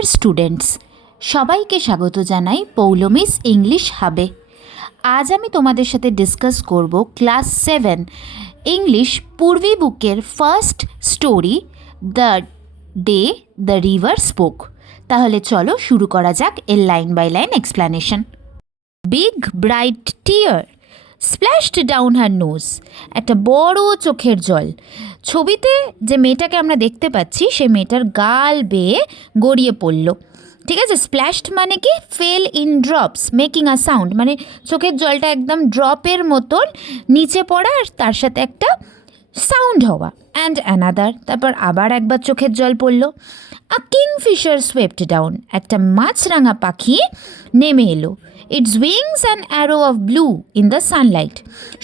Dear students, সবাইকে স্বাগত জানাই পৌলমিস ইংলিশ হাবে। আজ আমি তোমাদের সাথে ডিসকাস করব ক্লাস 7 ইংলিশ পূর্বী বুকের first story the day the river spoke. তাহলে চলো শুরু করা যাক এর line by line explanation. Big bright tear splashed down her nose, একটা বড় চোখের জল। ছবিতে যে মেয়েটাকে আমরা দেখতে পাচ্ছি সে মেয়েটার গাল বেয়ে গড়িয়ে পড়ল। ঠিক আছে, স্প্ল্যাশড মানে কি fail in drops making a sound, মানে চোখের জলটা একদম ড্রপের মতন নিচে পড়া আর তার সাথে একটা সাউন্ড হওয়া। অ্যান্ড অ্যানাদার, তারপর আবার একবার চোখের জল পড়ল। আ কিংফিশার সোয়েপ্ট ডাউন, একটা মাছরাঙা পাখি নেমে এলো। It's wings an arrow of blue in the Sunlight,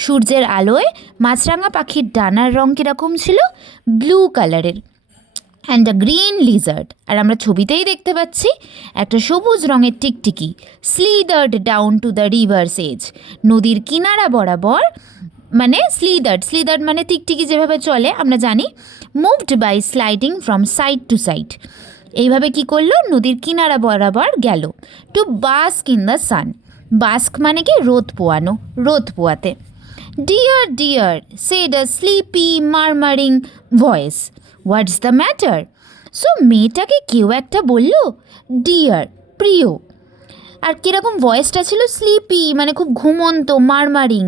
সূর্যের আলোয় মাছরাঙা পাখির ডানার রং কীরকম ছিল? ব্লু কালারের। অ্যান্ড আ গ্রিন লিজার্ড, আর আমরা ছবিতেই দেখতে পাচ্ছি একটা সবুজ রঙের টিকটিকি slithered down to the river's edge, নদীর কিনারা বরাবর, মানে স্লিদার্ড মানে টিকটিকি যেভাবে চলে আমরা জানি, moved by sliding from side to side, এইভাবে কি করলো? নদীর কিনারা বরাবর গেল। টু বাস্ক ইন দ্য সান, বাস্ক মানে কি রোদ পোয়ানো, রোদ পোয়াতে। Dear dear said a sleepy murmuring voice, what's the matter? So মেয়েটাকে কেউ একটা বলল ডিয়ার, প্রিয়। আর কীরকম ভয়েসটা ছিল? স্লিপি মানে খুব ঘুমন্ত, মারমারিং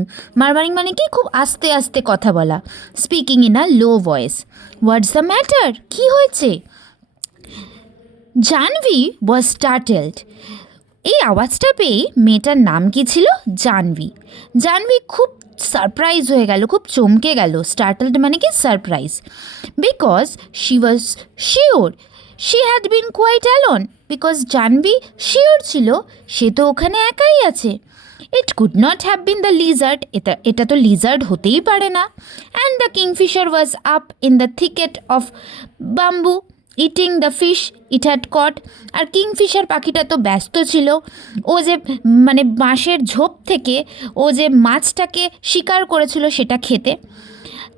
মানে কি খুব আস্তে আস্তে কথা বলা, speaking in a low voice. What's the matter, কী হয়েছে? জাহ্নবী ওয়াজ স্টার্টেলড, এই আওয়াজটা পেয়ে মেয়েটার নাম কি ছিল? জাহ্নবী। জাহ্নবী খুব সারপ্রাইজ হয়ে গেল, খুব চমকে গেল। স্টার্টেলড মানে কি surprise. Because she was sure she had been quite alone, because Jahnavi sure ছিল সে তো ওখানে একাই আছে। It could not have been the lizard, এটা তো লিজার্ড হতেই পারে না। And the kingfisher was up in the thicket of bamboo eating the fish it had caught, আর কিংফিশার পাখিটা তো ব্যস্ত ছিল, ও যে মানে বাঁশের ঝোপ থেকে ও যে মাছটাকে শিকার করেছিল সেটা খেতে।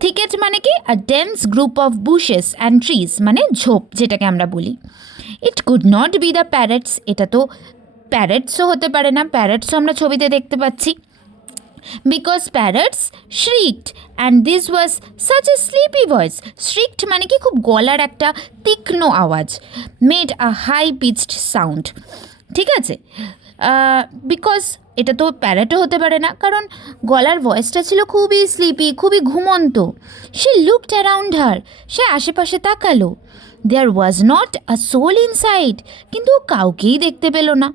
থিকেট মানে কি a dense group of bushes and trees, মানে ঝোপ যেটাকে আমরা বলি। It could not be the parrots, এটা তো প্যারেটসও হতে পারে না, প্যারেটসও আমরা ছবিতে দেখতে পাচ্ছি। Because parrots shrieked and this was such a sleepy voice. shrieked মানে কি খুব গলার একটা তীক্ষ্ণ আওয়াজ, made a high pitched sound। ঠিক আছে, বিকজ এটা তো প্যারটও হতে পারে না, কারণ গলার ভয়েসটা ছিল খুবই স্লিপি, খুবই ঘুমন্ত। সে লুকড অ্যারাউন্ড হার, সে আশেপাশে তাকালো। There was not a soul inside, কিন্তু কাউকেই দেখতে পেল না।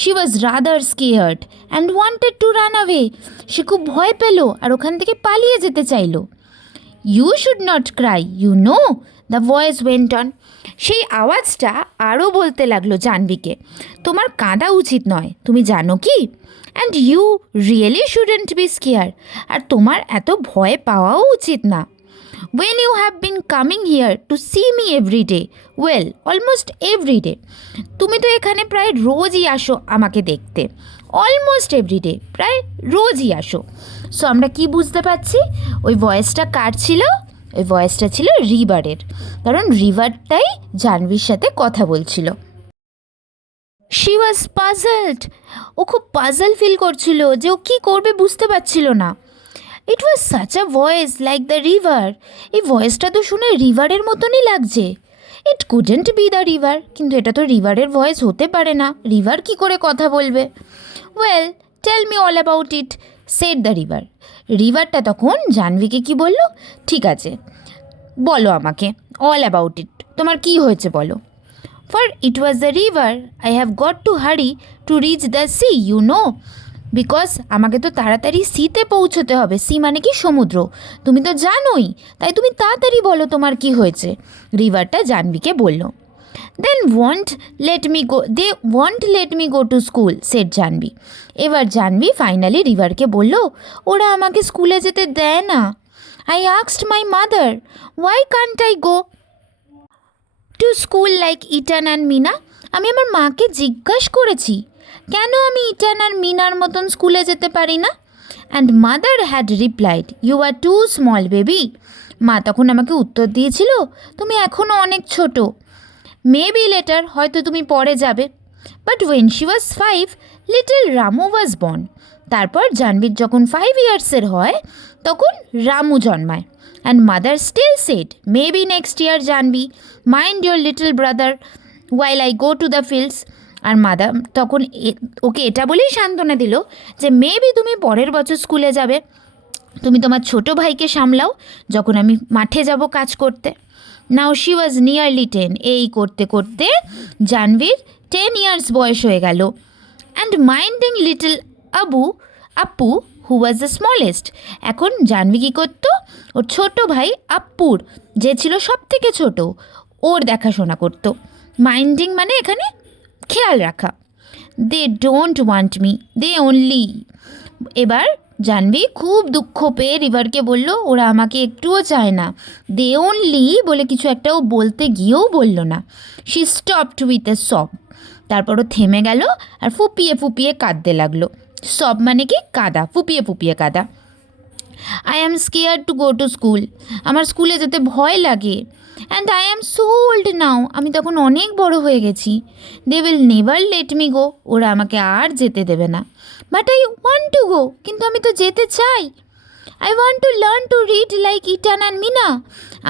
She was rather scared and wanted to run away, সে খুব ভয় পেল আর ওখান থেকে পালিয়ে যেতে চাইল। You should not cry you know, the voice went on, সেই আওয়াজটা আরও বলতে লাগলো জাহ্নবীকে, তোমার কাঁদা উচিত নয়, তুমি জানো কি? And you really shouldn't be scare, আর তোমার এত ভয় পাওয়াও উচিত না। When you have been coming here to see me every day, well, almost every day, তুমি তো এখানে প্রায় রোজই আসো আমাকে দেখতে, অলমোস্ট এভরিডে, প্রায় রোজই আসো। সো আমরা কি বুঝতে পারছি? ওই ভয়েসটা কার ছিল? ওই ভয়েসটা ছিল রিভারের, কারণ রিভারটাই জাহ্নবীর সাথে কথা বলছিল। শি ওয়াজ পাজলড, ও খুব পাজল ফিল করছিল যে ও কী করবে বুঝতে পারছিল না। It was such a voice like the river, এই ভয়েসটা তো শুনে রিভারের মতনই লাগছে। It couldn't be the river, কিন্তু এটা তো রিভারের ভয়েস হতে পারে না, রিভার কি করে কথা বলবে? Well tell me all about it said the river. রিভারটা তখন জাহ্নবীকে কি বলল? ঠিক আছে বলো আমাকে, অল অ্যাবাউট ইট, তোমার কি হয়েছে বলো। For it was the river, I have got to hurry to reach the sea you know, because আমাকে তো তাড়াতাড়ি সিতে পৌঁছতে হবে, সি মানে কি সমুদ্র, তুমি তো জানোই, তাই তুমি তাড়াতাড়ি বলো তোমার কি হয়েছে, রিভারটা জাহ্নবীকে বলল। Then they won't let me go to school said Jahnavi. এবার জাহ্নবী ফাইনালি রিভারকে বলল, ওরা আমাকে স্কুলে যেতে দেয় না। I asked my mother why can't I go to school like ইটান and Mina, আমি আমার মাকে জিজ্ঞাসা করেছি কেন আমি ইটান আর মিনার মতন স্কুলে যেতে পারি না। And mother had replied you are too small baby, মা তখন আমাকে উত্তর দিয়েছিল তুমি এখনও অনেক ছোট। মেবি লেটার, হয়তো তুমি পরে যাবে। But when she was 5, little Ramu was born. তারপর জাহ্নবীর যখন 5 ইয়ার্সের হয় তখন রামু জন্মায়। And mother still said, maybe next year Jahnavi, mind your little brother while I go to the fields. আর মাদার তখন ওকে এটা বলেই সান্ত্বনা দিল যে মেবি তুমি পরের বছর স্কুলে যাবে, তুমি তোমার ছোট ভাইকে সামলাও যখন আমি মাঠে যাব কাজ করতে। Now she was nearly 10। এই করতে করতে জাহ্নবীর 10 ইয়ার্স বয়স হয়ে গেল। অ্যান্ড মাইন্ডিং লিটল আপু হু ওয়াজ দ্য স্মলেস্ট। এখন জাহ্নবী কী করতো, ওর ছোট ভাই আপ্পুর, যে ছিল সব থেকে ছোট, ওর দেখাশোনা করতো। মাইন্ডিং মানে এখানে খেয়াল রাখা। They don't want me, they only. এবার জাহ্নবী খুব দুঃখ পেয়ে রিভারকে বলল, ওরা আমাকে একটুও চায় না। দে অনলি বলে কিছু একটা ও বলতে গিয়েও বলল না। শি স্টপড উইথ এ সব। তারপর ও থেমে গেল আর ফুপিয়ে ফুপিয়ে কাঁদতে লাগলো। সব মানে কি কাঁদা, ফুপিয়ে ফুপিয়ে কাঁদা। I am scared to go to school. আমার স্কুলে যেতে ভয় লাগে। And I am so old now. আমি তখন অনেক বড় হয়ে গেছি। They will never let me go. ওরা আমাকে আর যেতে দেবে না। But I want to go. কিন্তু আমি তো যেতে চাই। I want to learn to read like ইটান and Meena.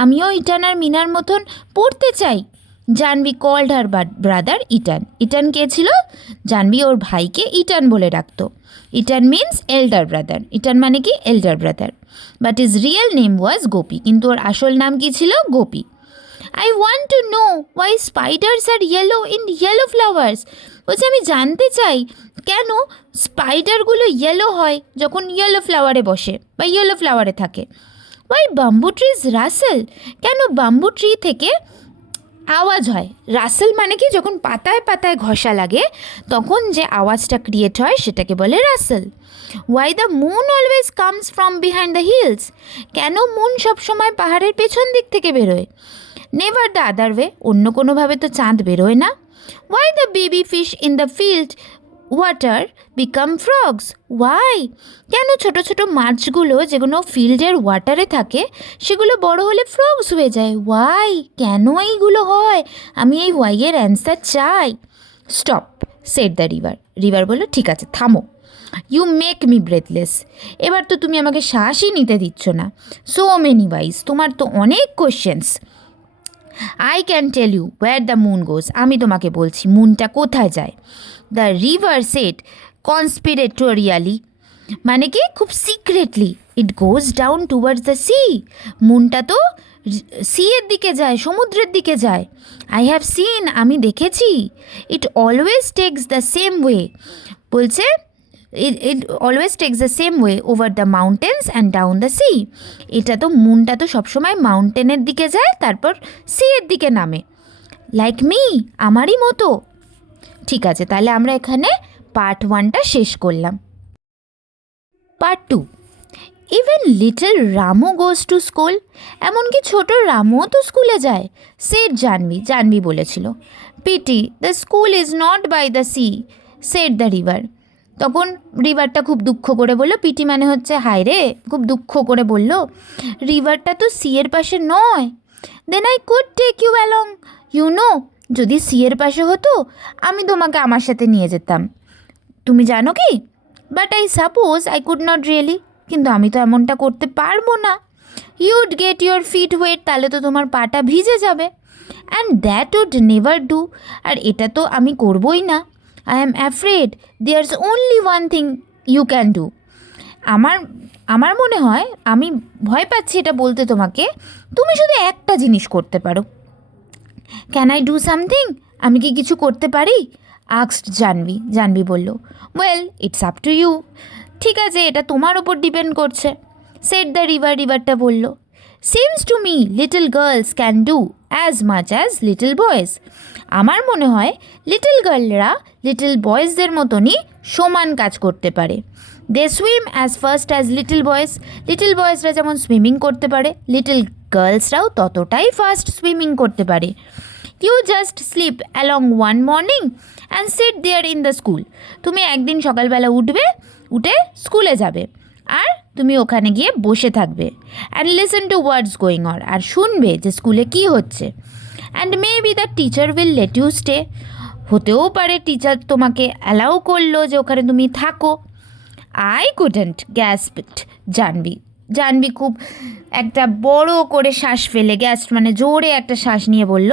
আমিও ইটান আর মিনার মতন পড়তে চাই। Jahnavi called her brother ইটান। ইটান কে ছিল? জাহ্নবী ওর ভাইকে ইটান বলে ডাকতো। ইটান মিন্স এল্ডার ব্রাদার। ইটান মানে কি elder brother. But is real name was Gopi. কিন্তু ওর আসল নাম কি ছিল? Gopi. I want to know why spiders are yellow in yellow flowers. বলছে আমি জানতে চাই কেন স্পাইডারগুলো ইয়েলো হয় যখন ইয়েলো ফ্লাওয়ারে বসে বা ইয়েলো ফ্লাওয়ারে থাকে। Why bamboo trees rustle. কেন বাম্বু ট্রি থেকে আওয়াজ হয়? রাসেল মানে কি যখন পাতায় পাতায় ঘষা লাগে তখন যে আওয়াজটা ক্রিয়েট হয় সেটাকে বলে rustle. Why the moon always comes from behind the hills. কেন মুন সবসময় পাহাড়ের পেছন দিক থেকে বেরোয়? Never the other way. অন্য কোনোভাবে তো চাঁদ বেরোয় না। Why the baby fish in the field water become frogs. Why? কেন ছোট ছোট মাছগুলো যেগুলো ফিল্ডের ওয়াটারে থাকে সেগুলো বড় হলে ফ্রগস হয়ে যায়? ওয়াই? কেন এইগুলো হয়? আমি এই ওয়াইয়ের অ্যান্সার চাই। Stop said the river. River বলল, ঠিক আছে থামো। You make me breathless. এবার তো তুমি আমাকে শ্বাসই নিতে দিচ্ছ না। So many whys. তোমার তো অনেক questions. I can tell you where the moon goes. আমি তোমাকে বলছি মুনটা কোথায় যায়। দ্য রিভার সেট কনস্পিরেটোরিয়ালি, মানে কি খুব secretly. It goes down towards the sea. মুনটা তো সি এর দিকে যায়, সমুদ্রের দিকে যায়। আই হ্যাভ সিন, আমি দেখেছি। It always takes the same way. বলছে it always takes the same way over the mountains and down the sea. এটা তো মুনটা তো সবসময় মাউন্টেনের দিকে যায় তারপর সি এর দিকে নামে। লাইক মি, আমারই মতো। ঠিক আছে, তাহলে আমরা এখানে পার্ট 1টা শেষ করলাম। Part 2, even little Ramu goes to school. এমনকি ছোট রামুও তো স্কুলে যায়। সেড জাহ্নবী। জাহ্নবী বলেছিল, pity the school is not by the sea said the river. তখন রিভারটা খুব দুঃখ করে বলল, পিটি মানে হচ্ছে হায় রে, খুব দুঃখ করে বলল রিভারটা তো সি এর পাশে নয়। Then I could take you along you know. যদি সি এর পাশে হতো আমি তোমাকে আমার সাথে নিয়ে যেতাম, তুমি জানো কি। But I suppose I could not really. কিন্তু আমি তো এমনটা করতে পারবো না। You'd get your feet wet. তাহলে তো তোমার পাটা ভিজে যাবে। And that would never do. আর এটা তো আমি করবই না। I am afraid there's only one thing you can do. আমার মনে হয়, আমি ভয় পাচ্ছি এটা বলতে তোমাকে, তুমি শুধু একটা জিনিস করতে পারো। Can I do something? আমি কি কিছু করতে পারি? আস্কড জাহ্নবী। জাহ্নবী বলল, well it's up to you. ঠিক আছে, এটা তোমার ওপর ডিপেন্ড করছে। Shed the river. রিভারটা বলল, seems to me little girls can do as much as little boys. আমার মনে হয় লিটল গার্লরা লিটল বয়েজদের মতনই সমান কাজ করতে পারে। They swim as fast as little boys. Little বয়েজরা যেমন সুইমিং করতে পারে, লিটল গার্লসরাও ততটাই ফাস্ট সুইমিং করতে পারে। You just slip along one morning and sit there in the school. তুমি একদিন সকালবেলা উঠে স্কুলে যাবে আর তুমি ওখানে গিয়ে বসে থাকবে। And listen to words going on. আর শুনবে যে স্কুলে কী হচ্ছে। And maybe the teacher will let you stay. হতেও পারে টিচার তোমাকে অ্যালাউ করলো যে ওখানে তুমি থাকো। I couldn't gasped Jahnavi. Jahnavi খুব একটা বড় করে শ্বাস ফেলে, গ্যাস মানে জোরে একটা শ্বাস নিয়ে বলল,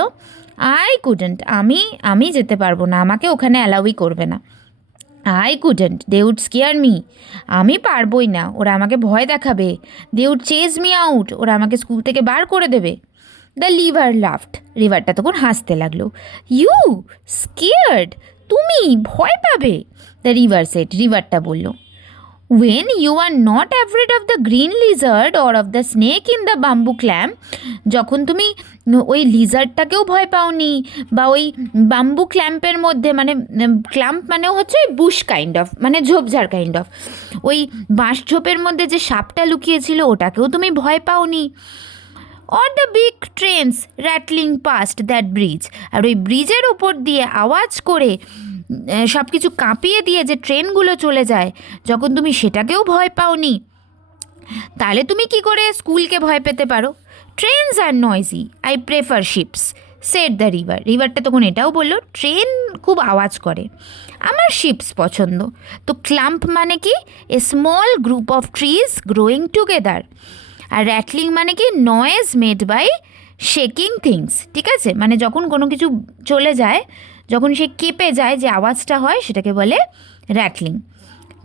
আই কুডেন্ট, আমি যেতে পারবো না, আমাকে ওখানে অ্যালাউই করবে না। I couldn't, they would scare me, আমি পারবই না, ওরা আমাকে ভয় দেখাবে। They would chase me out, ওরা আমাকে স্কুল থেকে বার করে দেবে। দ্য লিভার লাফড, রিভারটা তখন হাসতে লাগলো। ইউ স্কেয়ার্ড, তুমি ভয় পাবে? দ্য রিভার সেট, রিভারটা বলল, when you are not afraid of the green lizard or of the snake in the bamboo clamp, যখন তুমি ওই লিজার্ডটাকেও ভয় পাওনি বা ওই বাম্বু ক্ল্যাম্পের মধ্যে, মানে ক্ল্যাম্প মানে হচ্ছে ওই বুশ কাইন্ড অফ, মানে ঝোপঝাড় কাইন্ড অফ, ওই বাঁশ ঝোপের মধ্যে যে সাপটা লুকিয়েছিল ওটাকেও তুমি ভয় পাওনি। Or the big trains rattling past that bridge, আর ওই ব্রিজের ওপর দিয়ে আওয়াজ করে সব কিছু কাঁপিয়ে দিয়ে যে ট্রেনগুলো চলে যায়, যখন তুমি সেটাকেও ভয় পাওনি, তাহলে তুমি কি করে স্কুলকে ভয় পেতে পারো? Trains are noisy, I prefer ships said the river. রিভারটা তখন এটাও বললো, ট্রেন খুব আওয়াজ করে, আমার শিপস পছন্দ। তো ক্লাম্প মানে কি? A small group of trees growing together. আর র্যাটলিং মানে কি? Noise made by shaking things. ঠিক আছে, মানে যখন কোনো কিছু চলে যায়, যখন সে কেঁপে যায়, যে আওয়াজটা হয় সেটাকে বলে র্যাটলিং।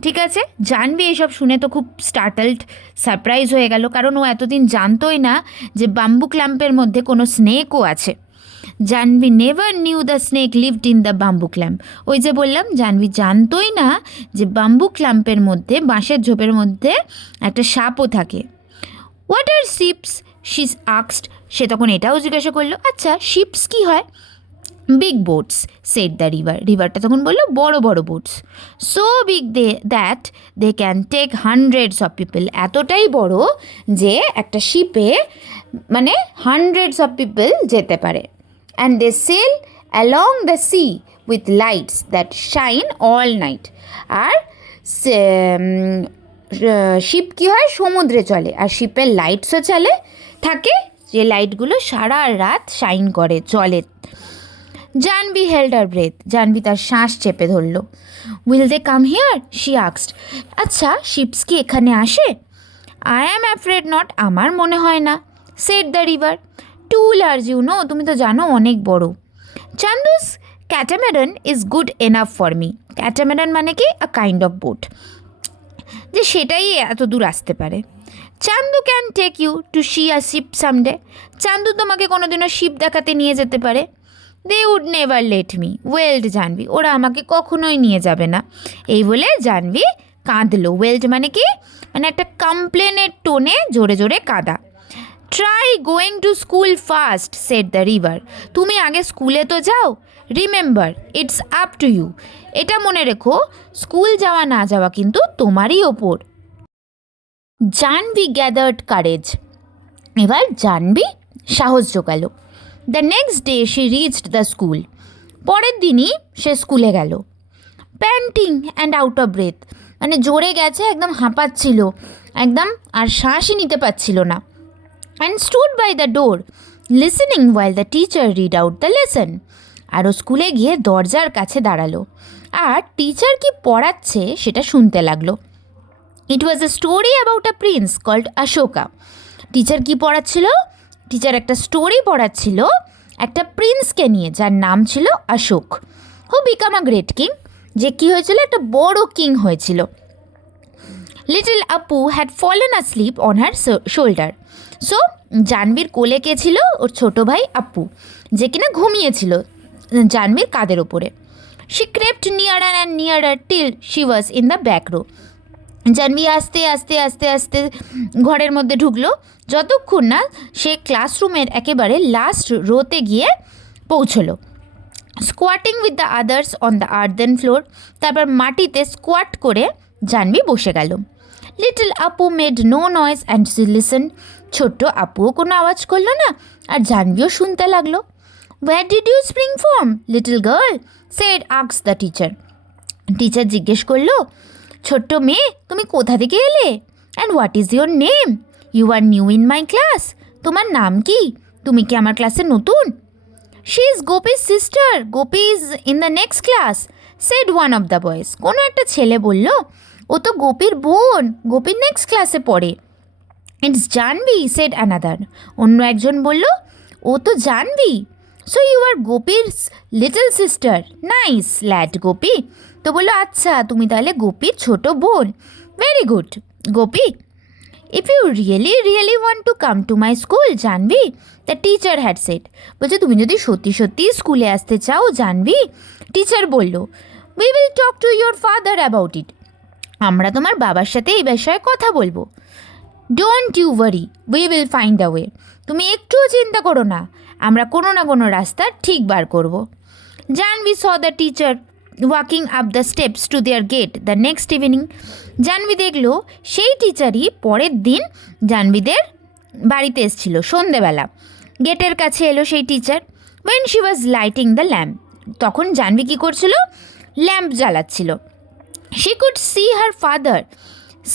ঠিক আছে, জাহ্নবী এসব শুনে তো খুব স্টার্টলড, সারপ্রাইজ হয়ে গেল, কারণ ও এতদিন জানতোই না যে বাম্বু ক্ল্যাম্পের মধ্যে কোনো স্নেকও আছে। Jahnavi never knew the snake lived in the bamboo clump. ওই যে বললাম, জাহ্নবী জানতোই না যে বাম্বু ক্ল্যাম্পের মধ্যে, বাঁশের ঝোপের মধ্যে একটা সাপও থাকে। What are ships she asked, সে তখন এটাও জিজ্ঞাসা করলো, আচ্ছা শিপস কী হয়? Big boats said the river. রিভারটা তখন বললো, বড় বড় boats. So big that they can take hundreds of people, এতটাই বড় যে একটা শিপে মানে হান্ড্রেডস অফ পিপল যেতে পারে। And they sail along the sea with lights that shine all night. আর শিপ কী হয়? সমুদ্রে চলে, আর শিপের লাইটসও থাকে, যে লাইটগুলো সারা রাত শাইন করে, চলে। Jahnavi held her breath, Jahnavi তার শ্বাস চেপে ধরল। Will they come here she asked, আচ্ছা শিপস কি এখানে আসে? আই অ্যাম অ্যাফ্রেড নট, আমার মনে হয় না। Said the river, too large you know, তুমি তো জানো অনেক বড়। Chandu's catamaran is good enough for me, catamaran মানে কি? আ কাইন্ড অফ বোট, যে সেটাই এত দূর আসতে পারে। Chandu can take you to see a ship someday, Chandu তোমাকে কোনোদিনও শিপ দেখাতে নিয়ে যেতে পারে। They would never let me, wailed Jahnavi, ওরা আমাকে কখনোই নিয়ে যাবে না। এই বলে জাহ্নবী কাঁদলো। ওয়েল্ড মানে কি? মানে একটা কমপ্লেনের টোনে জোরে জোরে কাঁদা। Try going to school first said the river, তুমি আগে স্কুলে তো যাও। Remember it's up to you, এটা মনে রেখো, স্কুল যাওয়া না যাওয়া কিন্তু তোমারই ওপর। জাহ্নবী গ্যাদার্ড কারেজ, এবার জাহ্নবী সাহস জোগালো। The next day she reached the school, পরের দিনই সে স্কুলে গেল। Panting and out of breath, মানে জোরে গেছে, একদম হাঁপাচ্ছিল, একদম আর শ্বাসই নিতে পারছিল না। And stood by the door listening while the teacher read out the lesson, আরও স্কুলে গিয়ে দরজার কাছে দাঁড়ালো আর টিচার কি পড়াচ্ছে সেটা শুনতে লাগলো। It was a story about a prince called Ashoka. Teacher কি পড়াচ্ছিল? টিচার একটা স্টোরি পড়াচ্ছিল একটা প্রিন্সকে নিয়ে, যার নাম ছিল Ashok, who became a great king, যে কী হয়েছিল? একটা বড় কিং হয়েছিল। Little Apu had fallen asleep on her shoulder, so জাহ্নবীর কোলে কে ছিল? ওর ছোটো ভাই আপু, যে কিনা ঘুমিয়েছিল জাহ্নবীর কাঁধের ওপরে। She crept nearer and nearer till she was in the back row, Jahnavi আস্তে আস্তে আস্তে আস্তে ঘরের মধ্যে ঢুকলো, যতক্ষণ না সে ক্লাসরুমের একেবারে লাস্ট রোতে গিয়ে পৌঁছলো। Squatting with the others on the earthen floor, তারপর মাটিতে স্কোয়াট করে জাহ্নবী বসে গেল। Little Apu made no noise and she listen, ছোট্ট আপুও কোনো আওয়াজ করলো না, আর জাহ্নবীও শুনতে লাগলো। Where did you spring from little girl said asked the teacher, teacher জিজ্ঞেস করলো, ছোট্ট মেয়ে তুমি কোথা থেকে এলে? And what is your name? You are new in my class, তোমার নাম কি? তুমি কি আমার ক্লাসে নতুন? She is Gopi's sister, Gopi is in the next class, said one of the boys. কোনো একটা ছেলে বলল, ও তো গোপীর বোন, গোপীর নেক্সট ক্লাসে পড়ে। It's Jahnavi, said another. অন্য একজন বলল, ও তো জাহ্নবী, সো ইউ আর গোপীর little sister, nice lad Gopi. তো বললো, আচ্ছা তুমি তাহলে গোপীর ছোট বোন, very good Gopi. If you really really want to come to my school Jahnavi, the teacher had said. বলছে, তুমি যদি সত্যি সত্যি স্কুলে আসতে চাও জাহ্নবী, টিচার বলল, we will talk to your father about it, আমরা তোমার বাবার সাথে এই বিষয়ে কথা বলবো। Don't you worry, we will find a way, তুমি একটুও চিন্তা করো না, আমরা কোনো না কোনো রাস্তা ঠিক বার করব। Jahnavi saw the teacher walking up the steps to their gate the next evening. Jahnavi দেখলো সেই টিচারই পরের দিন জাহ্নবীদের বাড়িতে এসেছিল সন্ধেবেলা। গেটের কাছে এলো সেই teacher. When she was lighting the lamp, তখন জাহ্নবী কী করছিল, ল্যাম্প জ্বালাচ্ছিল। She could see her father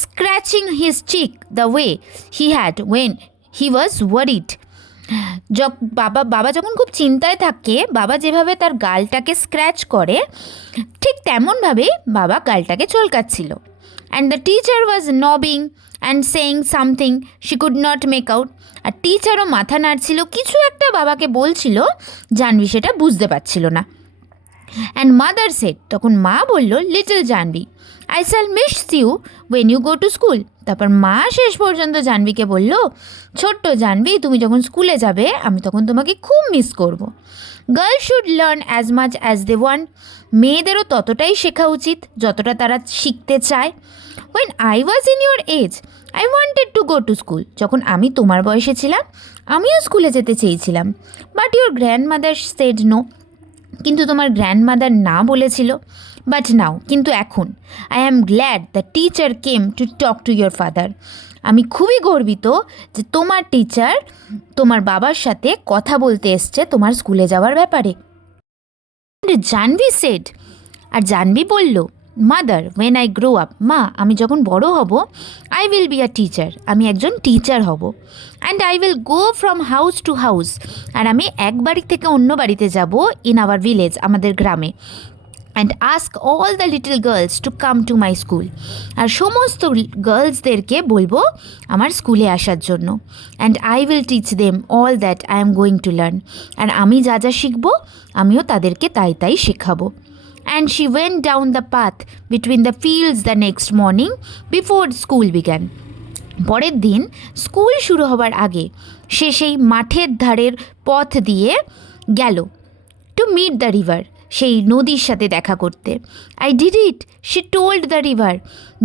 scratching his cheek the way he had when he was worried. বাবা যখন খুব চিন্তায় থাকে, বাবা যেভাবে তার গালটাকে স্ক্র্যাচ করে, ঠিক তেমনভাবেই বাবা গালটাকে চলকাচ্ছিল। And the teacher was nodding and saying something she could not make out. আর টিচারও মাথা নাড়ছিল, কিছু একটা বাবাকে বলছিল, জাহ্নবী সেটা বুঝতে পারছিল না। অ্যান্ড মাদার সেড, তখন মা বলল, little Jahnavi, I shall miss you when you go to school. তারপর মা শেষ পর্যন্ত জাহ্নবীকে বলল, ছোট্ট জাহ্নবী, তুমি যখন স্কুলে যাবে আমি তখন তোমাকে খুব মিস করব। Girls should learn as much as they want, মেয়েদেরও ততটাই শেখা উচিত যতটা তারা শিখতে চায়। When I was in your age I wanted to go to school, যখন আমি তোমার বয়সে ছিলাম আমিও স্কুলে যেতে চেয়েছিলাম। But your grandmother said no, কিন্তু তোমার গ্র্যান্ডমাদার না বলেছিল। বাট নাও, কিন্তু এখন, I am glad the teacher came to talk to your father, আমি খুবই গর্বিত যে তোমার টিচার তোমার বাবার সাথে কথা বলতে এসছে তোমার স্কুলে যাওয়ার ব্যাপারে। জাহ্নবী সেড, আর জাহ্নবী বলল, mother when I grow up, মা আমি যখন বড় হব, I will be a teacher, আমি একজন টিচার হব। And I will go from house to house, আর আমি এক বাড়ি থেকে অন্য বাড়িতে যাব, ইন আওয়ার ভিলেজ, আমাদের গ্রামে। And ask all the little girls to come to my school, আর সমস্ত গার্লসদেরকে বলবো আমার স্কুলে আসার জন্য। And I will teach them all that I am going to learn, আর আমি যা যা শিখবো আমিও তাদেরকে তাই তাই শেখাবো। And she went down the path between the fields the next morning before school began. পরের দিন স্কুল শুরু হবার আগে সে সেই মাঠের ধারের পথ দিয়ে গেল, টু মিট দ্য রিভার, সেই নদীর সাথে দেখা করতে। I did it, she told the river,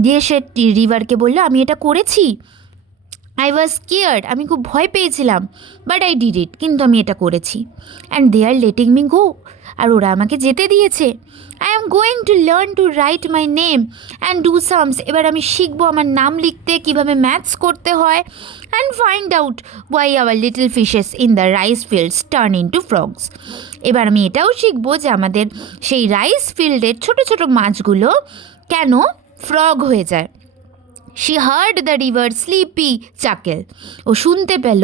দিয়ে সে রিভারকে বললো, আমি এটা করেছি। আই ওয়াজ স্কেয়ার্ড, আমি খুব ভয় পেয়েছিলাম, বাট আই ডিড ইট, কিন্তু আমি এটা করেছি। And they are letting me go, আর ওরা আমাকে যেতে দিয়েছে। I am going to learn to write my name and do sums, এবার আমি শিখবো আমার নাম লিখতে, কীভাবে ম্যাথস করতে হয়। And find out Y hour little fishes in the rice fields turn into frogs, এবার আমি এটাও শিখবো যে আমাদের সেই রাইস ফিল্ডের ছোটো ছোটো মাছগুলো কেন ফ্রগ হয়ে যায়। She heard the river sleepy chuckle, ও শুনতে পেল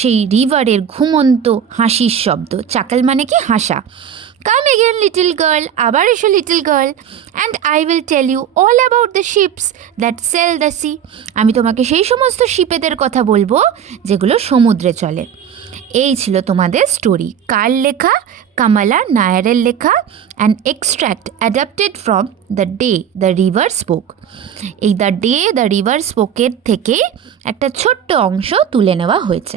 সেই রিভারের ঘুমন্ত হাসির শব্দ। চাকেল মানে কি হাসা। কাম এগেন লিটল গার্ল, আবার এসো little girl. And I will tell you all about the ships that sail the sea, আমি তোমাকে সেই সমস্ত শিপেদের কথা বলবো যেগুলো সমুদ্রে চলে। এই ছিল তোমাদের স্টোরি। কার লেখা? কামালা নায়ারের লেখা। And extract adapted from the day the river spoke. এই দ্য ডে দ্য রিভার স্পোকের থেকে একটা ছোট্ট অংশ তুলে নেওয়া হয়েছে।